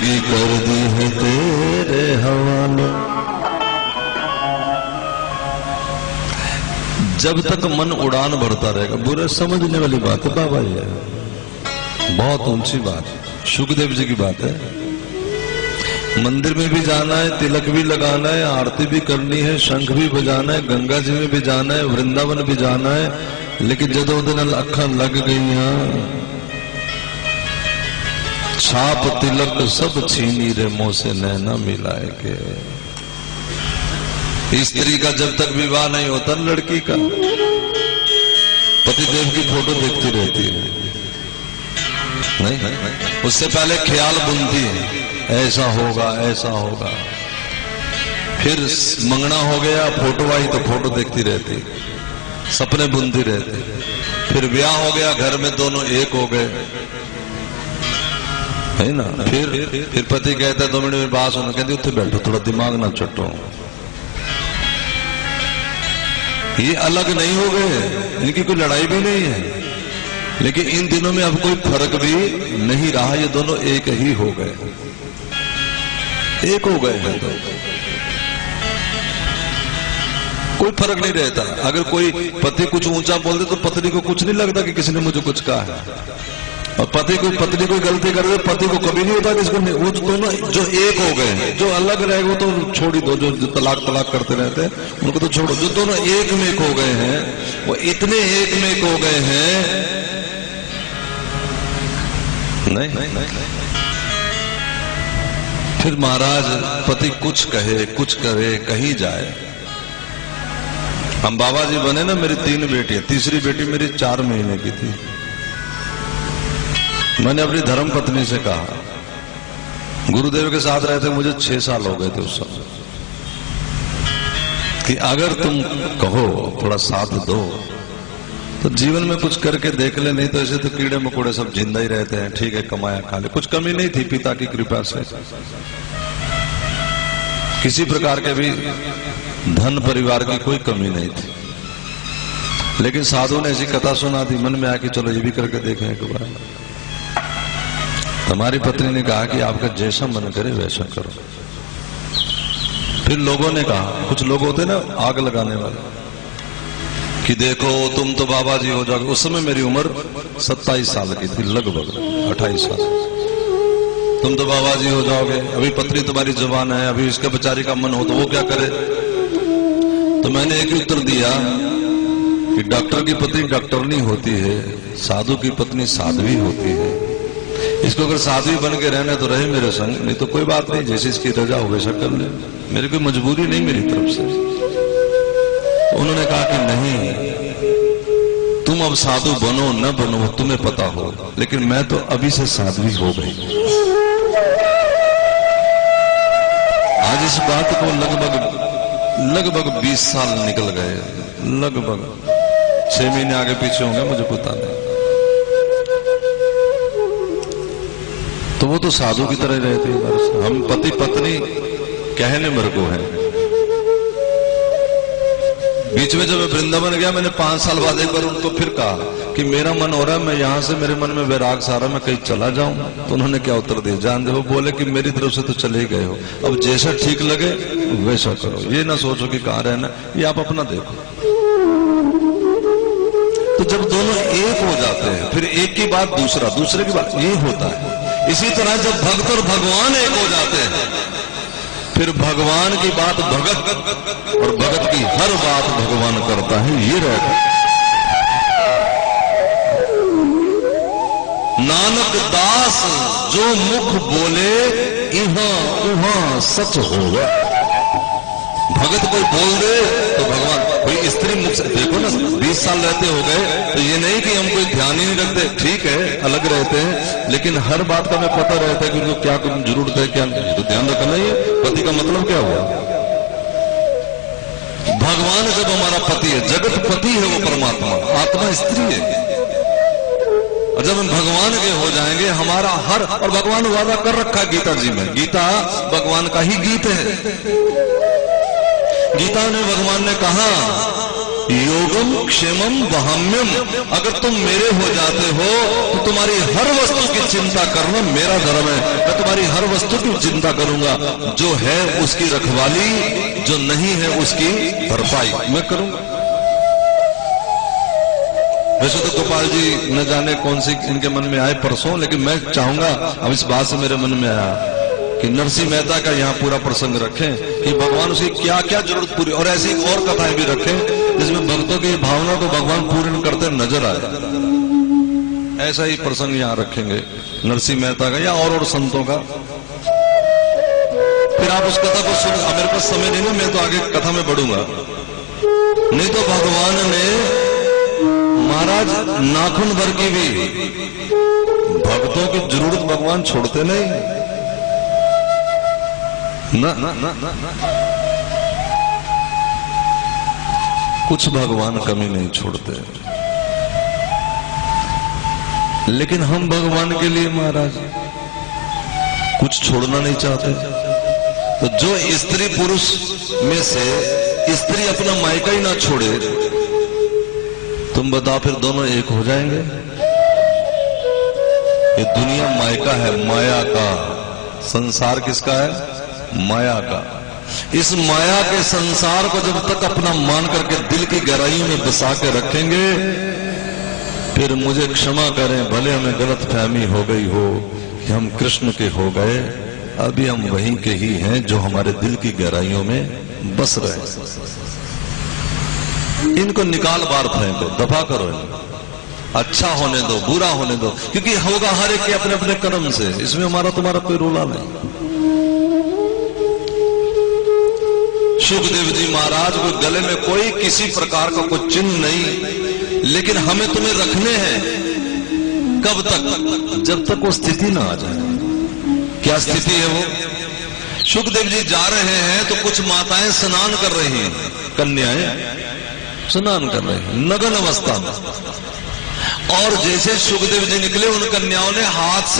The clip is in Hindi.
जिंदगी कर दी है तेरे हवाले। जब तक मन उड़ान भरता रहेगा, बुरे समझने वाली बात है बाबा, ये बहुत ऊंची बात है, सुखदेव जी की बात है। मंदिर में भी जाना है, तिलक भी लगाना है, आरती भी करनी है, शंख भी बजाना है, गंगा जी में भी जाना है, वृंदावन भी जाना है, लेकिन जदों दिन अखा लग गई छाप तिलक सब छीनी रे मुंह से नैना मिलाए के। स्त्री का जब तक विवाह नहीं होता, लड़की का पतिदेव की फोटो देखती रहती है, नहीं उससे पहले ख्याल बुनती है, ऐसा होगा ऐसा होगा। फिर मंगना हो गया, फोटो आई तो फोटो देखती रहती, सपने बुनती रहती। फिर ब्याह हो गया, घर में दोनों एक हो गए, है ना। फिर पति कहता है 2 मिनट में बात सुनो, कहती उत्थे बैठो, थोड़ा दिमाग ना चटो। ये अलग नहीं हो गए, इनकी कोई लड़ाई भी नहीं है, लेकिन इन दिनों में अब कोई फर्क भी नहीं रहा, ये दोनों एक ही हो गए, एक हो गए हैं तो कोई फर्क नहीं रहता। अगर कोई पति कुछ ऊंचा बोल दे तो पत्नी को कुछ नहीं लगता कि किसी ने मुझे कुछ कहा है, और पत्नी कोई गलती कर दे, पति को कभी नहीं होता कि इसको नहीं। वो दोनों जो एक हो गए हैं, जो अलग रहे वो तो छोड़ ही दो, जो तलाक करते रहते हैं उनको तो छोड़ो। जो दोनों एक में एक हो गए हैं, वो इतने एक में एक हो गए हैं, नहीं। फिर महाराज पति कुछ कहे कुछ करे, कहीं जाए। हम बाबा जी बने ना, मेरी 3 बेटियां, तीसरी बेटी मेरी 4 महीने की थी। मैंने अपनी धर्म पत्नी से कहा, गुरुदेव के साथ रहते मुझे 6 साल हो गए थे उस समय, कि अगर तुम कहो थोड़ा साथ दो तो जीवन में कुछ करके देख ले, नहीं तो ऐसे तो कीड़े मकोड़े सब जिंदा ही रहते हैं। ठीक है, कमाया खा ले, कुछ कमी नहीं थी पिता की कृपा से, किसी प्रकार के भी धन परिवार की कोई कमी नहीं थी। लेकिन साधु ने ऐसी कथा सुना दी, मन में आया कि चलो ये भी करके देखें एक बार। हमारी पत्नी ने कहा कि आपका जैसा मन करे वैसा करो। फिर लोगों ने कहा, कुछ लोग होते ना आग लगाने वाले, कि देखो तुम तो बाबा जी हो जाओगे। उस समय मेरी उम्र 27 साल की थी, लगभग 28 साल। तुम तो बाबा जी हो जाओगे, अभी पत्नी तुम्हारी जवान है, अभी इसका बेचारी का मन हो तो वो क्या करे। तो मैंने एक ही उत्तर दिया कि डॉक्टर की पत्नी डॉक्टर नहीं होती है, साधु की पत्नी साध्वी होती है। इसको अगर साध्वी बन के रहना तो रहे मेरे संग, नहीं तो कोई बात नहीं, जैसे इसकी रजा हो वैसा कर ले, मेरी कोई मजबूरी नहीं मेरी तरफ से। उन्होंने कहा कि नहीं, तुम अब साधु बनो न बनो तुम्हें पता हो, लेकिन मैं तो अभी से साध्वी हो गई। आज इस बात को लगभग 20 साल निकल गए, लगभग 6 महीने आगे पीछे होंगे, मुझे पता नहीं। तो वो तो साधु की तरह रहते हैं, हम पति पत्नी कहने मर को हैं। बीच में जब मैं वृंदावन गया, मैंने 5 साल बाद एक बार उनको फिर कहा कि मेरा मन हो रहा है, मैं यहां से मेरे मन में वैराग सारा, मैं कहीं चला जाऊं। तो उन्होंने क्या उत्तर दिया जान दे, वो बोले कि मेरी तरफ से तो चले गए हो, अब जैसा ठीक लगे वैसा करो, ये ना सोचो कि कहां रहना, ये आप अपना देखो। तो जब दोनों एक हो जाते हैं, फिर एक की बात दूसरा, दूसरे की बात, ये होता है। इसी तरह जब भक्त और भगवान एक हो जाते हैं, फिर भगवान की बात भगत और भगत की हर बात भगवान करता है, ये रहता है। नानक दास जो मुख बोले इहां उहां सच होगा। भगत कोई बोल दे तो भगवान, कोई स्त्री मुख से, देखो ना 20 साल रहते हो गए, तो ये नहीं कि हम कोई ध्यान ही नहीं रखते, ठीक है अलग रहते हैं, लेकिन हर बात का हमें पता रहता है कि उनको क्या जरूरत है क्या नहीं, तो ध्यान रखना ही है। पति का मतलब क्या हुआ, भगवान जब हमारा पति है, जगत पति है वो परमात्मा, आत्मा स्त्री है। और जब हम भगवान के हो जाएंगे, हमारा हर, और भगवान वादा कर रखा है गीता जी में, गीता भगवान का ही गीत है। गीता में भगवान ने कहा योगम क्षेमम वहाम्यम। अगर तुम मेरे हो जाते हो तो तुम्हारी हर वस्तु की चिंता करना मेरा धर्म है। मैं तुम्हारी हर वस्तु की चिंता करूंगा, जो है उसकी रखवाली, जो नहीं है उसकी भरपाई मैं करूंगा। वैसे तो गोपाल जी न जाने कौन सी इनके मन में आए परसों, लेकिन मैं चाहूंगा, अब इस बात से मेरे मन में आया कि नरसिंह मेहता का यहाँ पूरा प्रसंग रखें कि भगवान उसकी क्या क्या जरूरत पूरी, और ऐसी और कथाएं भी रखें जिसमें भक्तों की भावना को भगवान पूर्ण करते नजर आए। ऐसा ही प्रसंग यहाँ रखेंगे नरसिंह मेहता का या और संतों का। फिर आप उस कथा को सुन। मेरे पास समय नहीं ना, मैं तो आगे कथा में बढ़ूंगा। नहीं तो भगवान ने महाराज नाखून भर की भी भक्तों की जरूरत भगवान छोड़ते नहीं ना, ना, ना, ना, ना। कुछ भगवान कमी नहीं छोड़ते, लेकिन हम भगवान के लिए महाराज कुछ छोड़ना नहीं चाहते। तो जो स्त्री पुरुष में से स्त्री अपना मायका ही ना छोड़े, तुम बताओ फिर दोनों एक हो जाएंगे? ये दुनिया मायका है, माया का संसार किसका है? माया का। इस माया के संसार को जब तक अपना मान करके दिल की गहराइयों में बसा के रखेंगे, फिर मुझे क्षमा करें, भले हमें गलत फहमी हो गई हो कि हम कृष्ण के हो गए, अभी हम वहीं के ही हैं जो हमारे दिल की गहराइयों में बस रहे। इनको निकाल बार फेंको, दफा करो इनको। अच्छा होने दो, बुरा होने दो, क्योंकि होगा हर एक के अपने अपने कर्म से। इसमें हमारा तुम्हारा कोई रोला नहीं। सुखदेव जी महाराज को गले में कोई किसी प्रकार का कोई चिन्ह नहीं, लेकिन हमें तुम्हें रखने हैं। कब तक? जब तक वो स्थिति ना आ जाए। क्या स्थिति है वो? सुखदेव जी जा रहे हैं तो कुछ माताएं स्नान कर रही हैं, कन्याएं स्नान कर रही हैं नग्न अवस्था में, और जैसे सुखदेव जी निकले उन कन्याओं ने हाथ से